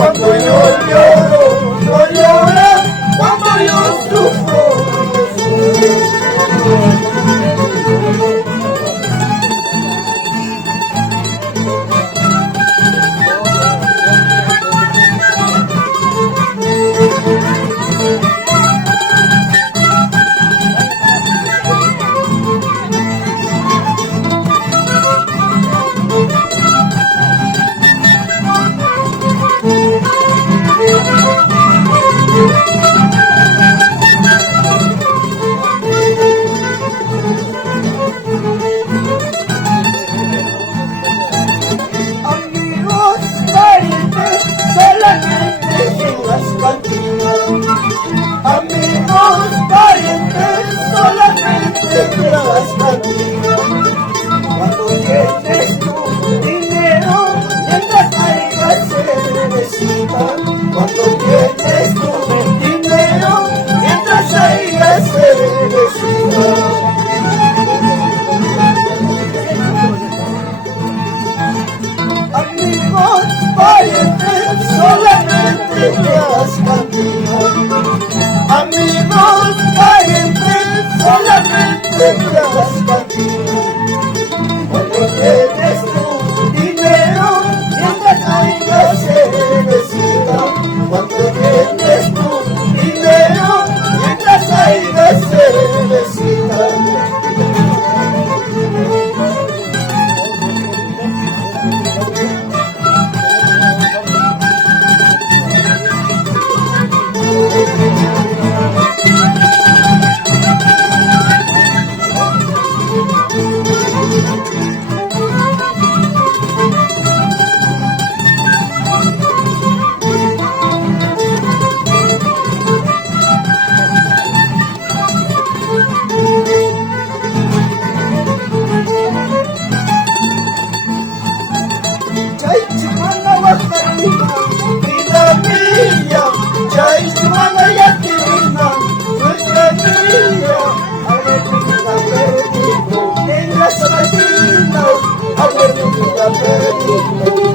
Cuando yo lloro, no llora. Cuando yo sufro, no sufre. Amigos, parientes, solamente en las cantinas. Amigos, parientes, solamente en las cantinas. Cuando tienes tu dinero, mientras haya cervecita. Cuando tienes tu dinero, mientras haya cervecita. Amigos, parientes, solamente en las cantinas. Amigos, parientes, solamente en las cantinas. Cuando tienes tu dinero, mientras haya cervecita. Cuando tienes tu dinero, mientras haya cervecita. Chay chimana bajarina, vida mía. Chay chimana yaquina, nuestra niña. Abuelita perdido en las salinas, abuelita perdido.